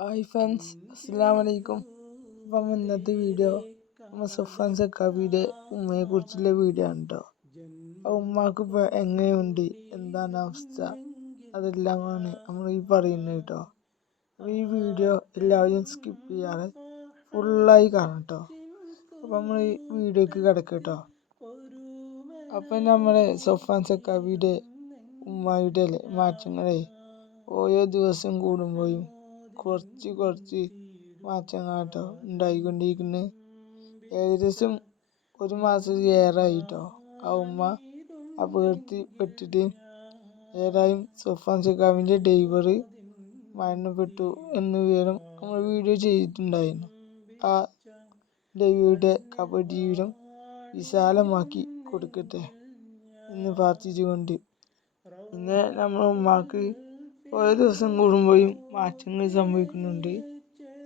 Hi friends, അസ്സലാമലൈക്കും. അപ്പം ഇന്നത്തെ വീഡിയോ നമ്മൾ സുഫാൻ സക്കാഫിയുടെ ഉമ്മയെ കുറിച്ചുള്ള വീഡിയോ ആണ് കേട്ടോ. ആ ഉമ്മാക്ക് ഇപ്പോൾ എങ്ങനെയുണ്ട്, എന്താണ് അവസ്ഥ, അതെല്ലാമാണ് നമ്മൾ ഈ പറയുന്നത് കേട്ടോ. അപ്പോൾ ഈ വീഡിയോ എല്ലാവരും സ്കിപ്പ് ചെയ്യാതെ ഫുള്ളായി കാണാം കേട്ടോ. അപ്പം നമ്മൾ ഈ വീഡിയോക്ക് കിടക്കാം കേട്ടോ. അപ്പം നമ്മുടെ സുഫാൻ സക്കാഫിയുടെ ഉമ്മായുടെ മാറ്റങ്ങളെ ഓരോ ദിവസം കൂടുമ്പോഴും കുറച്ച് മാറ്റങ്ങളാട്ടോ ഉണ്ടായിക്കൊണ്ടിരിക്കുന്നത്. ഏകദേശം ഒരു മാസത്തിലേറെയായിട്ടോ ആ ഉമ്മ അപകടത്തിൽപ്പെട്ടിട്ട്. ഏതായാലും സുഫാൻ സക്കാഫിൻ്റെ ഡ്രൈവർ മരണപ്പെട്ടു എന്ന വിവരം നമ്മൾ വീഡിയോ ചെയ്തിട്ടുണ്ടായിരുന്നു. ആ ഡ്രൈവറുടെ ഖബർ ജീവിതം വിശാലമാക്കി കൊടുക്കട്ടെ എന്ന് പ്രാർത്ഥിച്ചുകൊണ്ട് പിന്നെ നമ്മുടെ ഉമ്മാക്ക് ഓരോ ദിവസം കൂടുമ്പോഴും മാറ്റങ്ങൾ സംഭവിക്കുന്നുണ്ട്.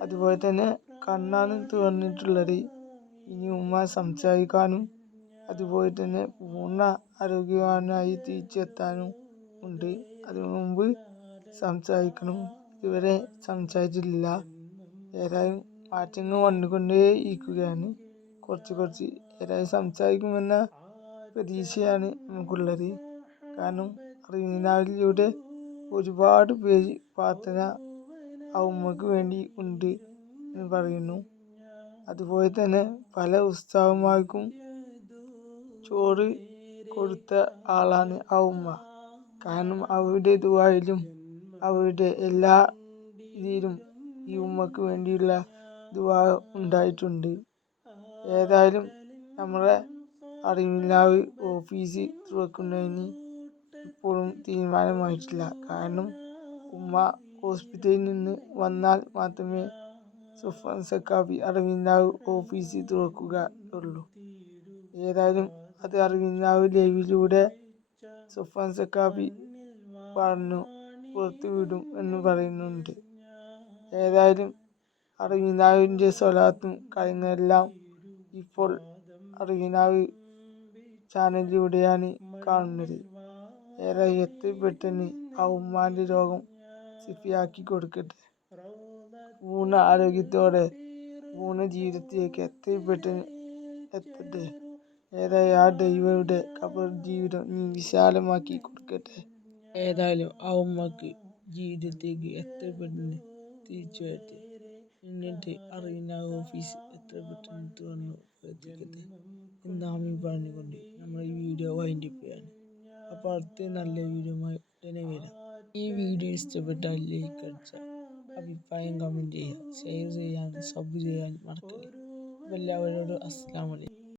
അതുപോലെ തന്നെ കണ്ണാണ് തുറന്നിട്ടുള്ളത്. ഇനി ഉമ്മ സംസാരിക്കാനും അതുപോലെ തന്നെ പൂർണ്ണ ആരോഗ്യവാനായി തിരിച്ചെത്താനും ഉണ്ട്. അതിനു മുമ്പ് സംസാരിക്കണം. ഇതുവരെ സംസാരിച്ചിട്ടില്ല. ഏതായാലും മാറ്റങ്ങൾ വന്നുകൊണ്ടേ ഇരിക്കുകയാണ്. കുറച്ച് ഏതായാലും സംസാരിക്കുമെന്ന പ്രതീക്ഷയാണ് നമുക്കുള്ളത്. കാരണം അറിവിനാവിലൂടെ ഒരുപാട് പേര് പ്രാർത്ഥന ആ ഉമ്മക്ക് വേണ്ടി ഉണ്ട് എന്ന് പറയുന്നു. അതുപോലെ തന്നെ പല ഉസ്താദുമാർക്കും ചോറ് കൊടുത്ത ആളാണ് ആ ഉമ്മ. കാരണം അവരുടെ ദുആയിലും അവരുടെ എല്ലാ ഇതിലും ഈ ഉമ്മക്ക് വേണ്ടിയുള്ള ദുആ ഉണ്ടായിട്ടുണ്ട്. ഏതായാലും നമ്മുടെ അറിവിനാവ് ഓഫീസ് തുറക്കുന്നതിന് ഇപ്പോഴും തീരുമാനമായിട്ടില്ല. കാരണം ഉമ്മ ഹോസ്പിറ്റലിൽ നിന്ന് വന്നാൽ മാത്രമേ സുഫാൻ സക്കാഫി അറിവിനാവ് ഓഫീസ് തുറക്കുകയുള്ളൂ. ഏതായാലും അത് അറിവിനാവ് ലൈവിലൂടെ സുഫാൻ സക്കാഫി പറഞ്ഞു പുറത്തുവിടും എന്ന് പറയുന്നുണ്ട്. ഏതായാലും അറിവിനാവിൻ്റെ സ്വലാത്തും കാര്യങ്ങളെല്ലാം ഇപ്പോൾ അറിവിനാവ് ചാനലിലൂടെയാണ് കാണുന്നത്. എത്രയും പെട്ടെന്ന് ആ ഉമ്മാൻ്റെ രോഗം ശിഫയാക്കി കൊടുക്കട്ടെ. പൂർണ്ണ ആരോഗ്യത്തോടെ പൂർണ്ണ ജീവിതത്തിലേക്ക് എത്രയും പെട്ടെന്ന് എത്തട്ടെ. ഏതായാലും ആ ഡ്രൈവറുടെ ഖബർ ജീവിതം നീ വിശാലമാക്കി കൊടുക്കട്ടെ. ഏതായാലും ആ ഉമ്മക്ക് ജീവിതത്തേക്ക് എത്രയും പെട്ടെന്ന് തിരിച്ചു വരട്ടെ. എന്നിട്ട് അറിവിനാവ് ഓഫീസ് എത്രയും പെട്ടെന്ന് തുറന്നു പ്രവർത്തിക്കട്ടെ എന്നാമീൻ പറഞ്ഞുകൊണ്ട് നമ്മൾ ഈ വീഡിയോ വൈൻഡപ്പ് ചെയ്യാണ്. അപ്പോൾ അടുത്ത നല്ല വീഡിയോയുമായി ഉടനെ വരാം. ഈ വീഡിയോ ഇഷ്ടപ്പെട്ടാൽ ലൈക്ക് അടിച്ചാൽ അഭിപ്രായം കമൻറ്റ് ചെയ്യുക, ഷെയർ ചെയ്യാൻ, സബ് ചെയ്യാൻ മറക്കരുത്. അപ്പോൾ എല്ലാവരോടും അസ്സലാമു അലൈക്കും.